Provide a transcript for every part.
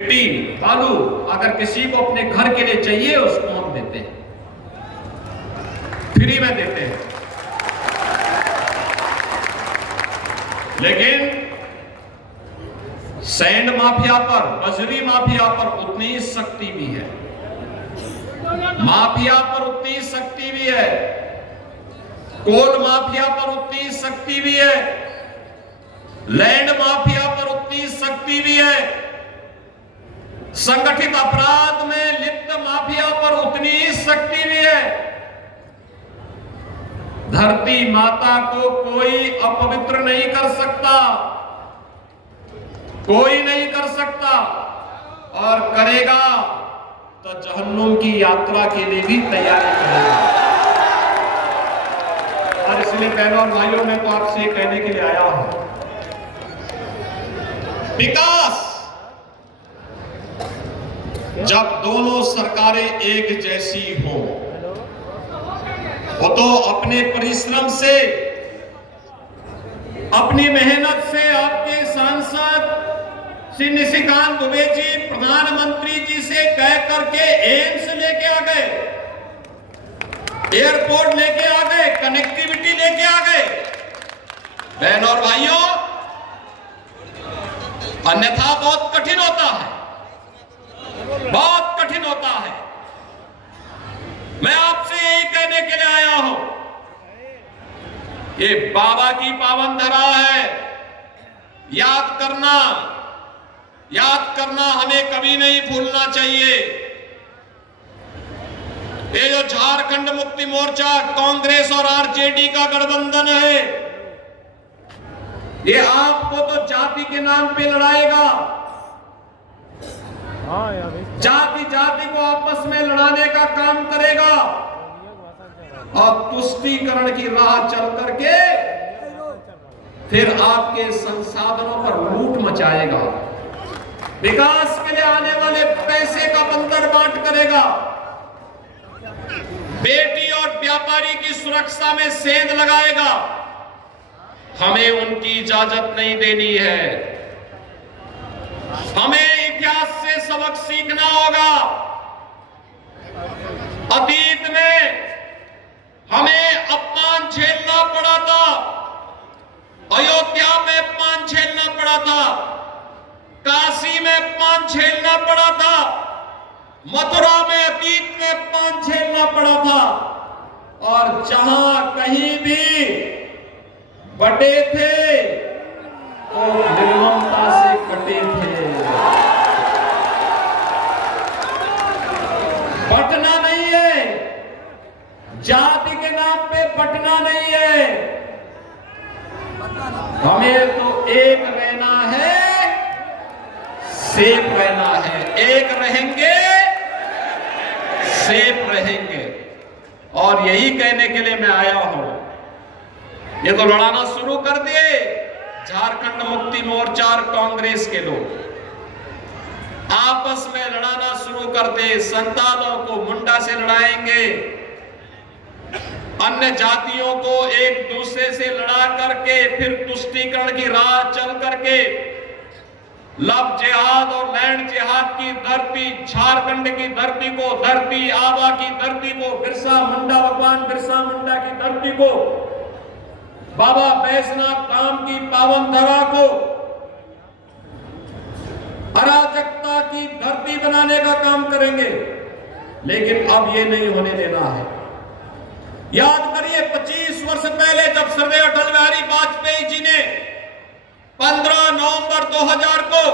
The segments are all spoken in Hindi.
मिट्टी बालू अगर किसी को अपने घर के लिए चाहिए उसको हम देते हैं, फ्री में देते हैं। लेकिन सैंड माफिया पर, बजरी माफिया पर उतनी ही शक्ति भी है, माफिया पर उतनी ही शक्ति भी है, कोल माफिया पर उतनी ही शक्ति भी है, लैंड माफिया पर उतनी ही शक्ति भी है, संगठित अपराध में लिप्त माफिया पर उतनी ही शक्ति भी है। धरती माता को कोई अपवित्र नहीं कर सकता, कोई नहीं कर सकता, और करेगा तो जहन्नुम की यात्रा के लिए भी तैयारी करेगा। और इसलिए बहनों और भाइयों, मैं तो आपसे कहने के लिए आया हूं, विकास जब दोनों सरकारें एक जैसी हो, वो तो अपने परिश्रम से, अपनी मेहनत से आपके सांसद श्री निशिकांत दुबे जी प्रधानमंत्री जी से कह करके एम्स लेके आ गए, एयरपोर्ट लेके आ गए, कनेक्टिविटी लेके आ गए। बहनों और भाइयों, अन्यथा बहुत कठिन होता है, बहुत कठिन होता है। मैं आपसे यही कहने के लिए आया हूं, ये बाबा की पावन धरा है, याद करना हमें कभी नहीं भूलना चाहिए। ये जो झारखंड मुक्ति मोर्चा कांग्रेस और आरजेडी का गठबंधन है, ये आपको तो जाति के नाम पे लड़ाएगा, जाति जाति को आपस में लड़ाने का काम करेगा और तुष्टीकरण की राह चल करके फिर आपके संसाधनों पर लूट मचाएगा, विकास के लिए आने वाले पैसे का बंदर बांट करेगा, बेटी और व्यापारी की सुरक्षा में सेंध लगाएगा। हमें उनकी इजाजत नहीं देनी है। हमें इतिहास से सबक सीखना होगा। अतीत में हमें अपमान झेलना पड़ा था, अयोध्या में अपमान झेलना पड़ा था, काशी में अपमान झेलना पड़ा था, मथुरा में अतीत में अपमान झेलना पड़ा था, और जहां कहीं भी बटे थे तो निर्ममता से कटे थे। बटना नहीं है, जाति के नाम पे बटना नहीं है, हमें तो एक रहना है, सेफ रहना है, एक रहेंगे सेफ रहेंगे। और यही कहने के लिए मैं आया हूं। ये तो लड़ाना शुरू कर दिए झारखंड मुक्ति मोर्चा और कांग्रेस के लोग, आपस में लड़ाना शुरू कर दे, संतालों को मुंडा से लड़ाएंगे, अन्य जातियों को एक दूसरे से लड़ा करके फिर तुष्टीकरण की राह चल करके लव जिहाद और लैंड जिहाद की धरती, झारखंड की धरती को, धरती आबा की धरती को, बिरसा मुंडा, भगवान बिरसा मुंडा की धरती को, बाबा बैजनाथ धाम की पावन धरा को अराजकता की धरती बनाने का काम करेंगे। लेकिन अब ये नहीं होने देना है। याद करिए 25 वर्ष पहले जब श्रद्धेय अटल बिहारी वाजपेयी जी ने 15 नवंबर 2000 को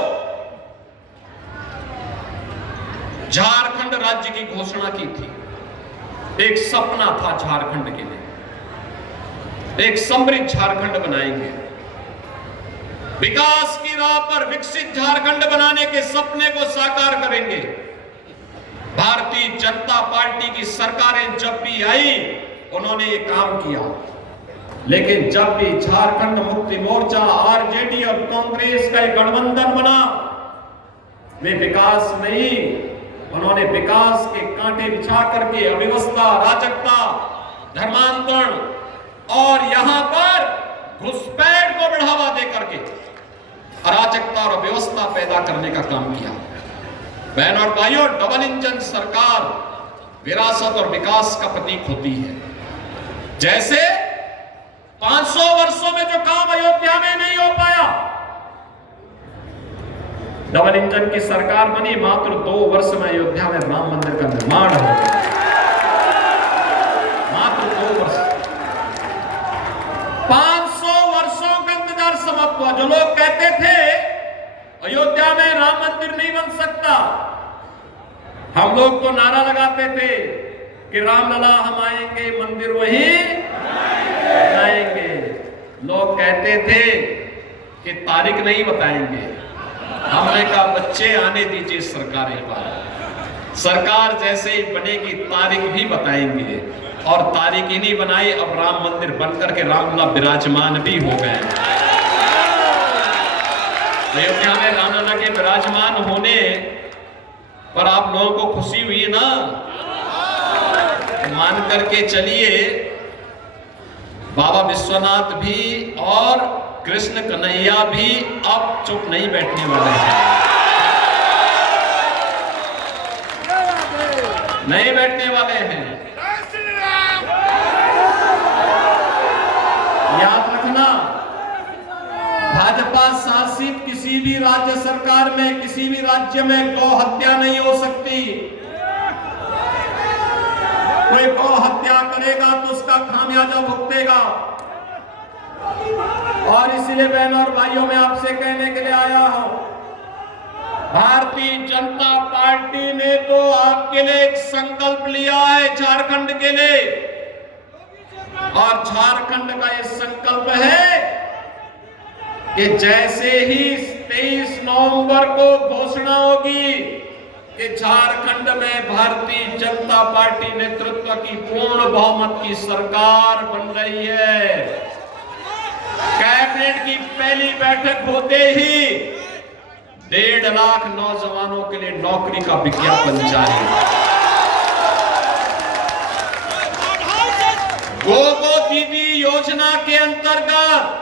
झारखंड राज्य की घोषणा की थी। एक सपना था झारखंड के लिए, एक समृद्ध झारखंड बनाएंगे, विकास की राह पर विकसित झारखंड बनाने के सपने को साकार करेंगे। भारतीय जनता पार्टी की सरकारें जब भी आई उन्होंने ये काम किया, लेकिन जब भी झारखंड मुक्ति मोर्चा, आरजेडी और कांग्रेस का एक गठबंधन बना, वे विकास नहीं, उन्होंने विकास के कांटे बिछा करके अव्यवस्था, अराजकता, धर्मांतरण और यहां पर घुसपैठ को बढ़ावा दे करके अराजकता और अव्यवस्था पैदा करने का काम किया। बहन और भाइयों, डबल इंजन सरकार विरासत और विकास का प्रतीक होती है। जैसे 500 वर्षों में जो काम अयोध्या में नहीं हो पाया, डबल इंजन की सरकार बनी, मात्र 2 वर्ष में अयोध्या में राम मंदिर का निर्माण हो गया। मात्र 2 वर्ष, 500 वर्षों का इंतजार समाप्त हुआ। जो लोग कहते थे अयोध्या में राम मंदिर नहीं बन सकता, हम लोग तो नारा लगाते थे कि रामलला हम आएंगे, मंदिर वही बनाएंगे। लोग कहते थे कि तारीख नहीं बताएंगे। हमने कहा बच्चे आने दीजिए सरकार एक बार, सरकार जैसे ही बनेगी तारीख भी बताएंगे। और तारीख ही नहीं बनाई, अब राम मंदिर बनकर के रामलला विराजमान भी हो गए। अयोध्या में रामलला के विराजमान होने पर आप लोगों को खुशी हुई ना? मान करके चलिए, बाबा विश्वनाथ भी और कृष्ण कन्हैया भी अब चुप नहीं बैठने वाले हैं, नहीं बैठने वाले हैं। याद रखना, भाजपा शासित किसी भी राज्य सरकार में, किसी भी राज्य में गौ हत्या नहीं हो सकती। कोई गौ हत्या करेगा तो उसका खामियाजा भुगतेगा। और इसलिए बहनों और भाइयों, मैं आपसे कहने के लिए आया हूं, भारतीय जनता पार्टी ने तो आपके लिए एक संकल्प लिया है झारखंड के लिए, और झारखंड का ये संकल्प है कि जैसे ही 23 नवंबर को घोषणा होगी कि झारखंड में भारतीय जनता पार्टी नेतृत्व की पूर्ण बहुमत की सरकार बन रही है, कैबिनेट की पहली बैठक होते ही 1.5 लाख नौजवानों के लिए नौकरी का विज्ञापन जारी। गो दीदी योजना के अंतर्गत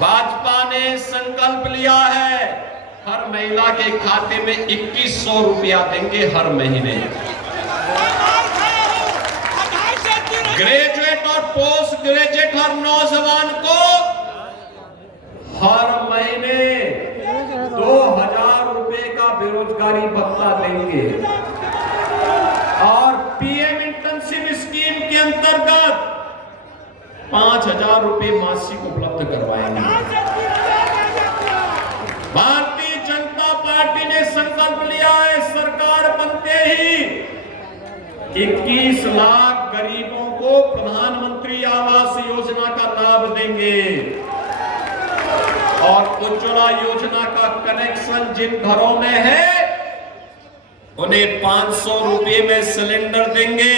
भाजपा ने संकल्प लिया है, हर महिला के खाते में 2100 रुपया देंगे हर महीने। ग्रेजुएट और पोस्ट ग्रेजुएट हर नौजवान को हर महीने 2000 रुपए का बेरोजगारी भत्ता देंगे। और पीएम इंटर्नशिप स्कीम के अंतर्गत 5000 रुपए मासिक उपलब्ध करवाएंगे। भारतीय जनता पार्टी ने संकल्प लिया है, सरकार बनते ही 21 लाख गरीबों को प्रधानमंत्री आवास योजना का लाभ देंगे। और उज्ज्वला योजना का कनेक्शन जिन घरों में है उन्हें 500 रुपए में सिलेंडर देंगे,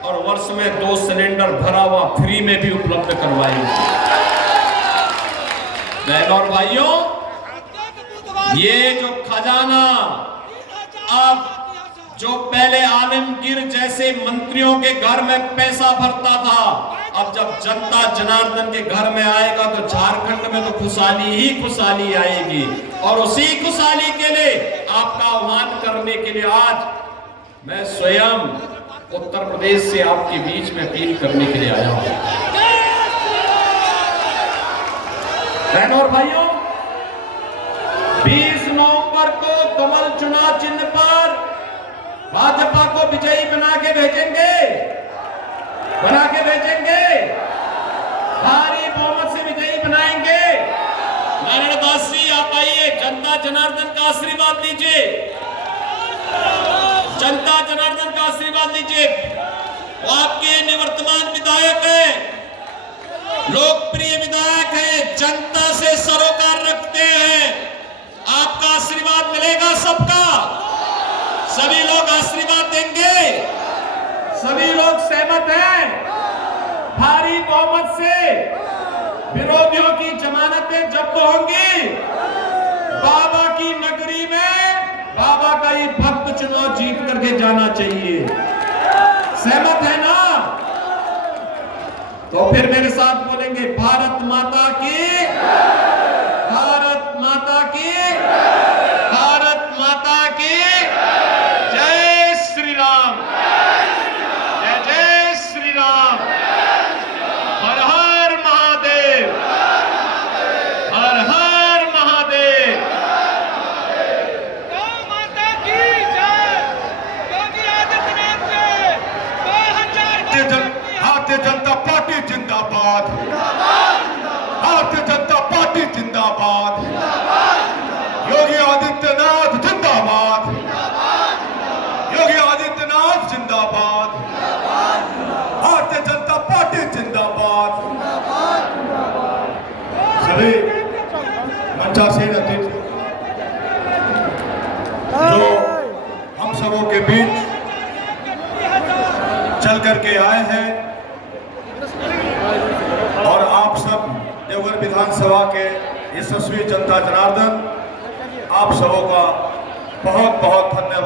और वर्ष में 2 सिलेंडर भरा हुआ फ्री में भी उपलब्ध करवाएंगे। बहनों और भाइयों, ये जो खजाना अब जो पहले आलमगीर जैसे मंत्रियों के घर में पैसा भरता था, अब जब जनता जनार्दन के घर में आएगा तो झारखंड में तो खुशहाली ही खुशहाली आएगी। और उसी खुशहाली के लिए आपका आह्वान करने के लिए आज मैं स्वयं उत्तर प्रदेश से आपके बीच में अपील करने के लिए आया हूं। बहनों और भाइयों, 20 नवंबर को कमल चुनाव चिन्ह पर भाजपा को विजयी बना के भेजेंगे, भारी बहुमत से विजयी बनाएंगे। नारायण दास जी आप आइए, जनता जनार्दन का आशीर्वाद लीजिए, जनता जनार्दन का आशीर्वाद लीजिए। वो आपके निवर्तमान विधायक हैं, लोकप्रिय विधायक हैं, जनता से सरोकार रखते हैं, आपका आशीर्वाद मिलेगा सबका। सभी लोग आशीर्वाद देंगे, सभी लोग सहमत हैं। भारी बहुमत से विरोधियों की जमानतें जब्त होंगी। बाबा की नगरी में बाबा का ही भक्त चुनाव जीत करके जाना चाहिए। सहमत है ना? तो फिर मेरे साथ बोलेंगे, भारत माता की, भारत माता की, भारत माता की। करके आए हैं और आप सब देवघर विधानसभा के यशस्वी जनता जनार्दन, आप सबों का बहुत बहुत धन्यवाद।